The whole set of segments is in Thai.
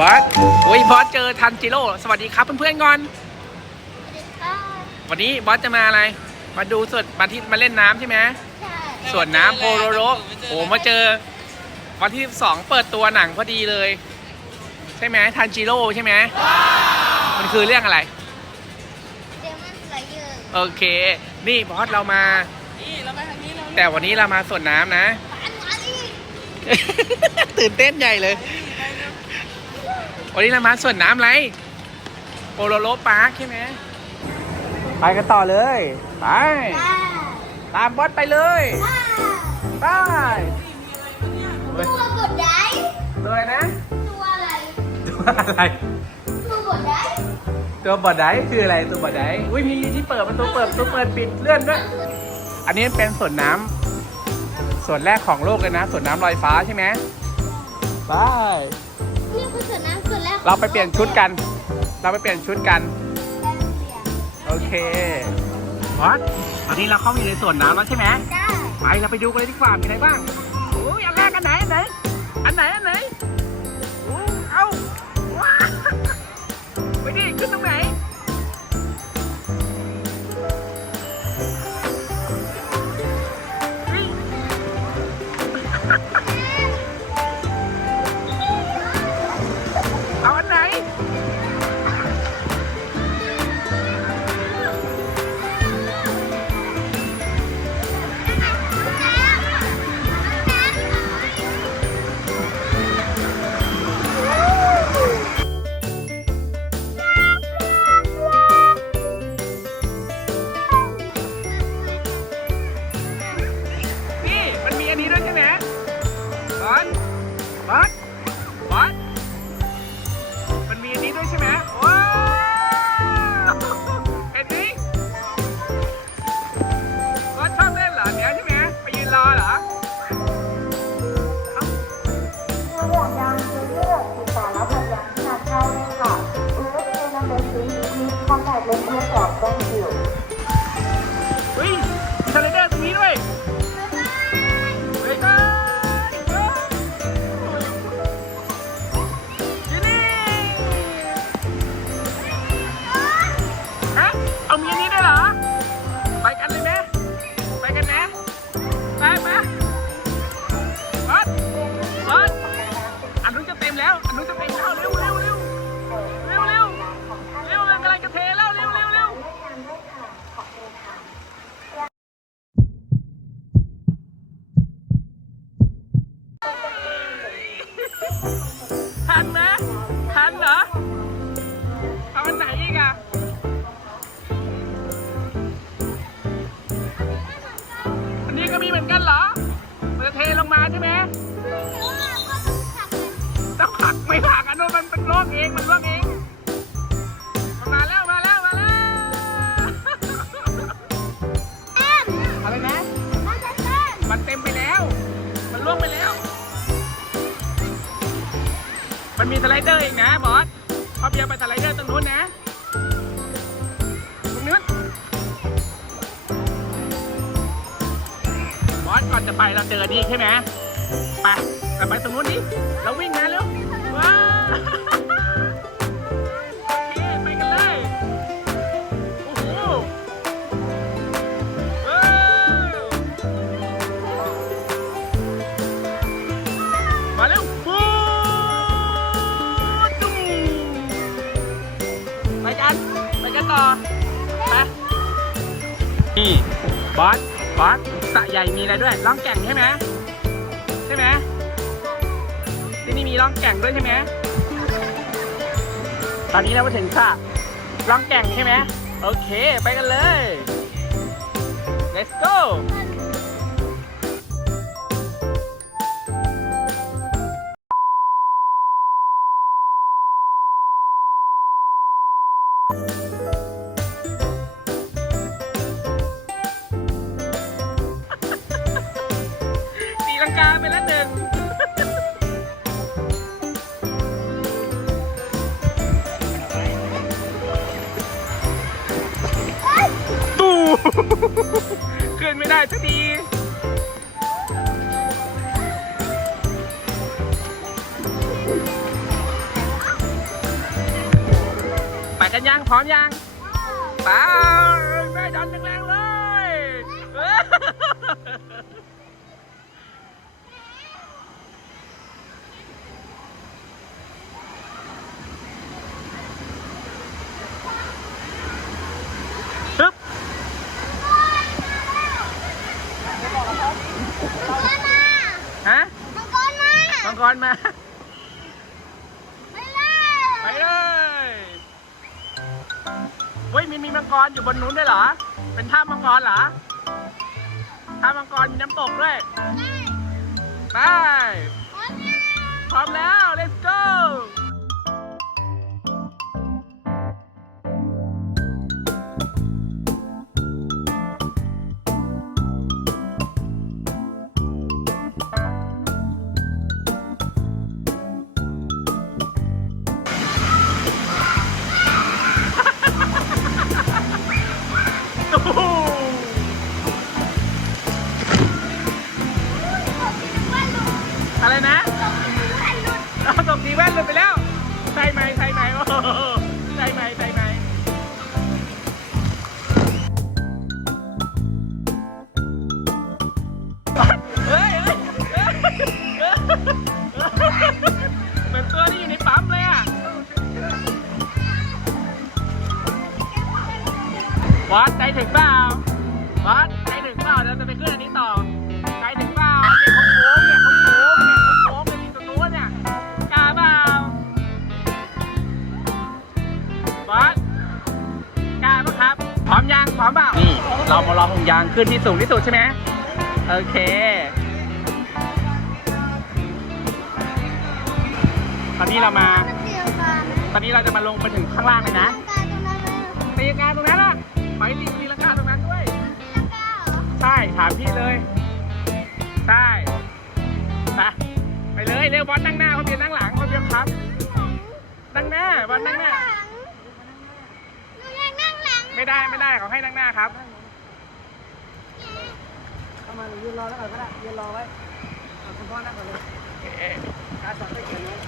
บอสโอ้ยบอสเจอทันจิโร่สวัสดีครับเพื่อนๆก่อน วันนี้บอสจะมาอะไร มาดูสดมาที่มาเล่นน้ำใช่ไหมส่วนน้ำโปโรโรโอ้มาเจอ วันที่สองเปิดตัวหนังพอดีเลย ใช่ไหมทันจิโร่ใช่ไหมมันคือเรื่องอะไรโอเค นี่บอสเรามานี่เราไปทางนี้เราแต่วันนี้เรามาสวนน้ำนะ ตื่นเต้นใหญ่เลย วันนี้เรามาสวนน้ำอะไรโปโลโลปาร์คใช่ไหมไปกันต่อเลย ไป ตามบอสไปเลยไปเลยนะ ตัวอะไร ตัวบอดไดคืออะไรตัวบอดไดอุ้ยมีที่เปิดประตูเปิดประตูเปิดปิดเลื่อนด้วย อันนี้เป็นสวนน้ำส่วนแรกของโลกเลยนะสวนน้ำลอยฟ้าใช่ไหมไป เราไปเปลี่ยนชุดกัน เราไปเปลี่ยนชุดกัน โอเคบอสตอนนี้เราเข้ามาอยู่ในสวนน้ำแล้วใช่ไหมไปเราไปดูกันเลยดีกว่า มีอะไรบ้าง โอ้ย อันแรกอันไหน อันไหน อันไหน อันไหน มันเต็มไปแล้ว มันล่วงไปแล้ว มันมีสไลเดอร์อีกนะบอสพอเบียร์ไปสไลเดอร์ตรงนู้นนะ ตรงนู้น บอสก่อนจะไปเราเจอนี่ใช่ไหมไปเราไปตรงนู้นดิเราวิ่งนะเร็ว นี่บอสบอสสระใหญ่มีอะไรด้วยร่องแก่งใช่ไหมใช่ไหมที่นี่มีร่องแก่งด้วยใช่ไหมตอนนี้เราไปถึงค่ะร่องแก่งใช่ไหมโอเค ไปกันเลย let's go นไม่ได้สักทีไปกันยังพร้อมยังไป มีมีมังกรอยู่บนนู้นด้วยเหรอ เป็นท่ามังกรเหรอท่ามังกรมีน้ำตกด้วยไปพร้อมแล้ว let's go อะไรนะเอาตกดีแว่นหลุดไปแล้วใช่ไหมใช่ไหมโอ้ใช่ไหมใช่ไหมเฮ้ยเฮ้ยเฮ้ยเหมือนตัวที่อยู่ในปั๊มเลยอะวัดใจถึงเปล่าวัดใจถึงเปล่าเราจะไปขึ้นอันนี้ต่อ ร้อมยังพร้อมเปล่านี่ เรามาลองห่วงยางขึ้นที่สูงที่สุดใช่ไหมโอเคตอนนี้เรามา ตอนนี้เราจะมาลงไปถึงข้างล่างเลยนะตีลังกาตรงนั้นอะไปตีตีลังกาตรงนั้นด้วย ใช่ ถามพี่เลย ใช่ไปไปเลย เร็วบอลนั่งหน้าเขาเบียร์นั่งหลังเขาเบียร์ครับ นั่งหน้าบอลนั่งหน้า ไม่ได้ไม่ได้เขาให้นั่งหน้าครับเข้ามายืนรอแล้วก่อนก็ได้ยืนรอไว้เอาคุณพ่อนั่งก่อนเลยโอเคการสอนไม่เขียนเลย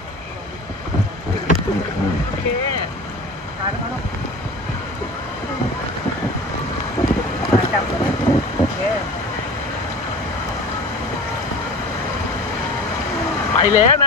โอเคการแล้วเขาต้องจับเลยโอเคไปแล้วนะ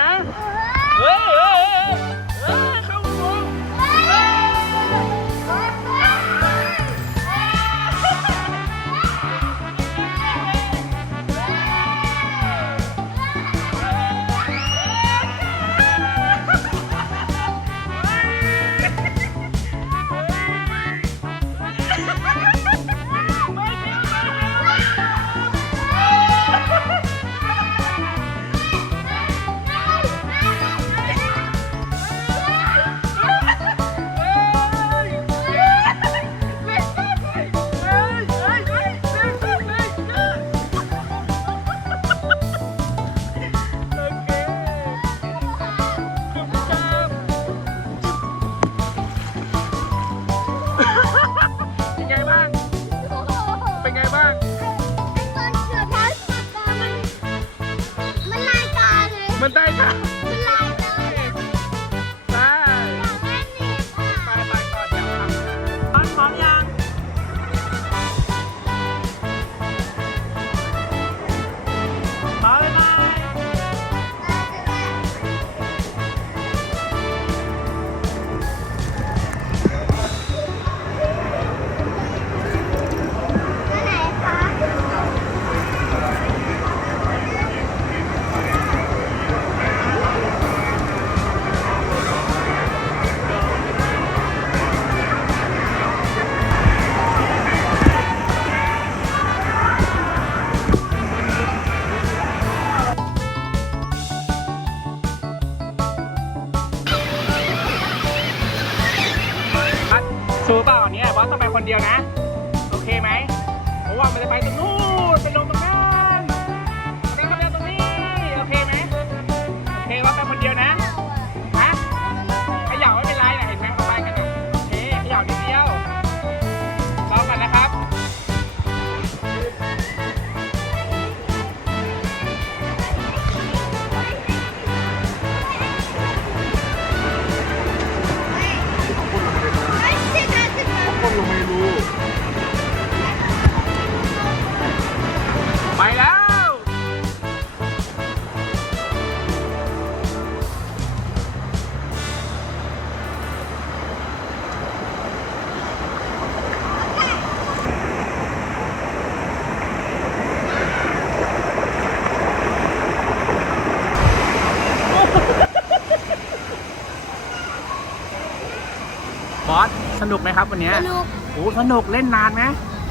สนุกไหมครับวันเนี้ยสนุกโอ้สนุกเล่นนานไหม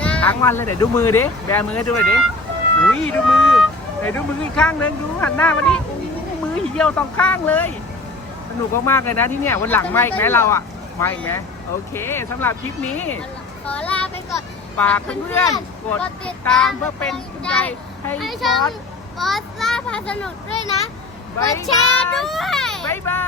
นะทั้งวันเลยเดี๋ยวดูมือดิแบมือให้ดูหน่อยดิอุ้ยดูมือไหนดูมืออีกข้างหนึงดูหันหน้ามาดิอู้มือเหี่ยวสองข้างเลย สนุกมากๆเลยนะที่เนี่ยวันหลังมาอีกไหมเราอะมาอีกไหมโอเคสำหรับคลิปนี้ ขอลาไปก่อนฝากเพื่อนๆกดติดตามเพื่อเป็นกำลังใจให้ให้บช่อองสบอสล่าพาสนุกด้วยนะกบ๊ายดแชบา